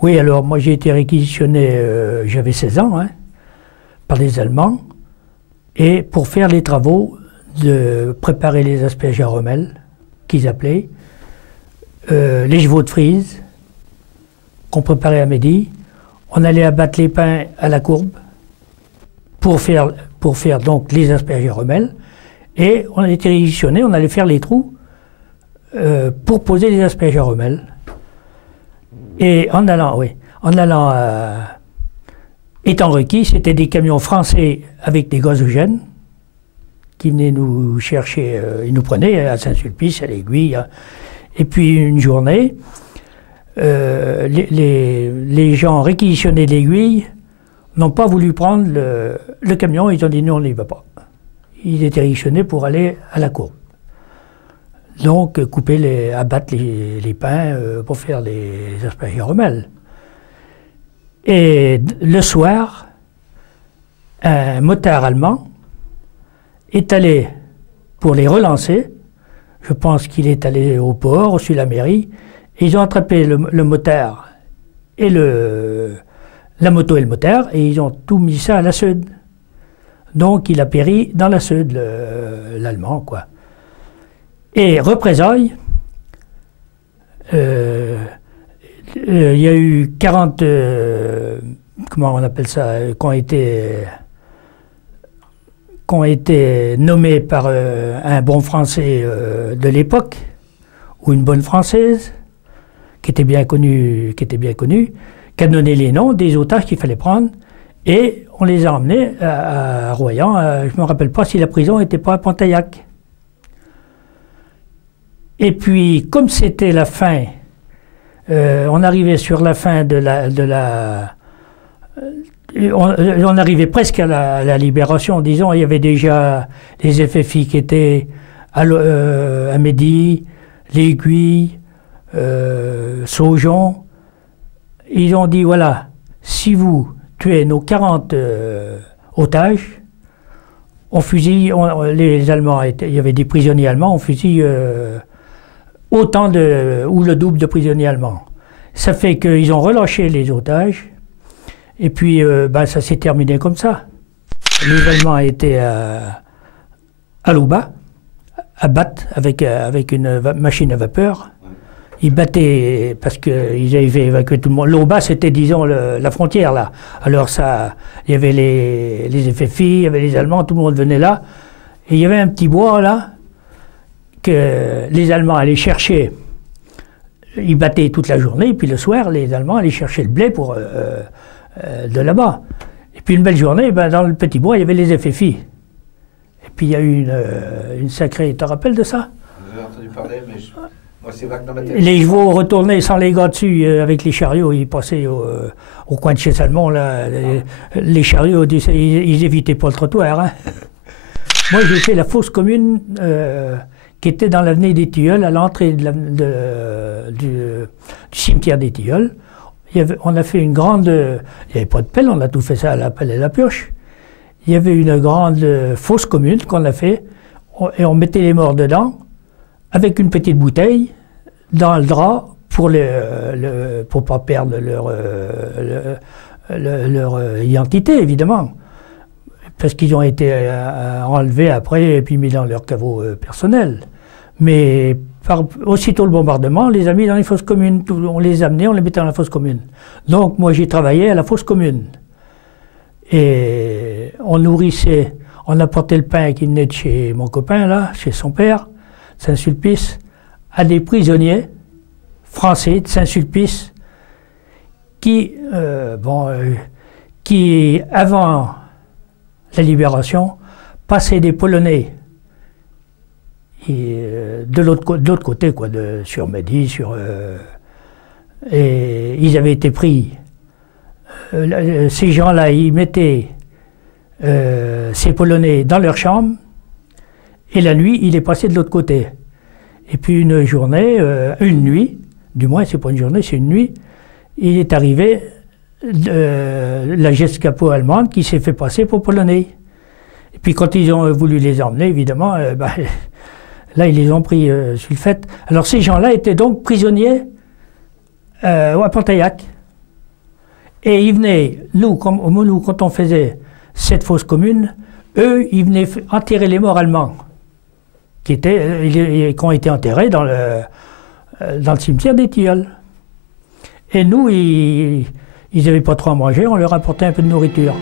Oui, alors moi j'ai été réquisitionné, j'avais 16 ans, hein, par les Allemands, et pour faire les travaux de préparer les asperges à remelle, qu'ils appelaient, les chevaux de frise, qu'on préparait à midi. On allait abattre les pins à la courbe pour faire donc les asperges à remelle, et on était réquisitionné, on allait faire les trous pour poser les asperges à remelle. Et en allant étant requis, c'était des camions français avec des gazogènes qui venaient nous chercher, ils nous prenaient à Saint-Sulpice, à l'Aiguille. Et puis une journée, les gens réquisitionnés de l'Aiguille n'ont pas voulu prendre le camion, ils ont dit non, on n'y va pas. Ils étaient réquisitionnés pour aller à la courbe. Donc, abattre les pins pour faire les asperges à remelle. Et le soir, un motard allemand est allé pour les relancer. Je pense qu'il est allé au port, au sud de la mairie. Et ils ont attrapé le motard et la moto et le motard, et ils ont tout mis ça à la Sude. Donc, il a péri dans la Sude, l'Allemand, quoi. Et représailles, il y a eu 40, comment on appelle ça, qui ont été nommés par un bon Français de l'époque, ou une bonne Française, qui était bien connue, qui a donné les noms des otages qu'il fallait prendre, et on les a emmenés à Royan. Je ne me rappelle pas si la prison n'était pas à Pontaillac. Et puis, comme c'était la fin, on arrivait sur la fin on arrivait presque à la libération, disons. Il y avait déjà les FFI qui étaient à Midi, l'Aiguille, Saujon. Ils ont dit, voilà, si vous tuez nos 40 otages, on fusille, les Allemands, il y avait des prisonniers allemands, on fusille autant ou le double de prisonniers allemands. Ça fait qu'ils ont relâché les otages, et puis ça s'est terminé comme ça. Les Allemands étaient à Louba, à battre avec une machine à vapeur. Ils battaient parce qu'ils avaient évacué tout le monde. Louba, c'était, disons, la frontière, là. Alors il y avait les FFI, il y avait les Allemands, tout le monde venait là. Et il y avait un petit bois, là, que les Allemands allaient chercher. Ils battaient toute la journée, et puis le soir, les Allemands allaient chercher le blé de là-bas. Et puis une belle journée, dans le petit bois, il y avait les FFI. Et puis il y a eu une sacrée... Tu te rappelles de ça? J'ai entendu parler, mais moi c'est vague dans ma tête. Les chevaux retournaient sans les gars dessus avec les chariots. Ils passaient au coin de chez Salmon, là. Les chariots, ils évitaient pas le trottoir. Hein. Moi, j'ai fait la fosse commune qui était dans l'avenue des Tilleuls, à l'entrée du cimetière des Tilleuls. On a fait une grande... Il n'y avait pas de pelle, on a tout fait ça à la pelle et la pioche. Il y avait une grande fosse commune qu'on a fait, et on mettait les morts dedans, avec une petite bouteille, dans le drap, pour pas perdre leur identité, évidemment. Parce qu'ils ont été enlevés après et puis mis dans leur caveau personnel. Mais aussitôt le bombardement, on les a mis dans les fosses communes. On les amenait, on les mettait dans la fosse commune. Donc moi j'ai travaillé à la fosse commune. Et on nourrissait, on apportait le pain qui venait de chez mon copain, là, chez son père, Saint-Sulpice, à des prisonniers français de Saint-Sulpice qui, avant la libération, passaient des Polonais de l'autre côté, quoi, sur Midi, et ils avaient été pris. Ces gens-là, ils mettaient ces Polonais dans leur chambre, et la nuit, il est passé de l'autre côté. Et puis une nuit, du moins c'est pas une journée, c'est une nuit, il est arrivé la Gestapo allemande qui s'est fait passer pour Polonais. Et puis quand ils ont voulu les emmener, évidemment, là ils les ont pris sur le fait. Alors ces gens-là étaient donc prisonniers à Pontaillac. Et ils venaient, nous, quand on faisait cette fosse commune, eux, ils venaient enterrer les morts allemands qui ont été enterrés dans le cimetière des Tilleuls. Et nous, ils n'avaient pas trop à manger, on leur apportait un peu de nourriture.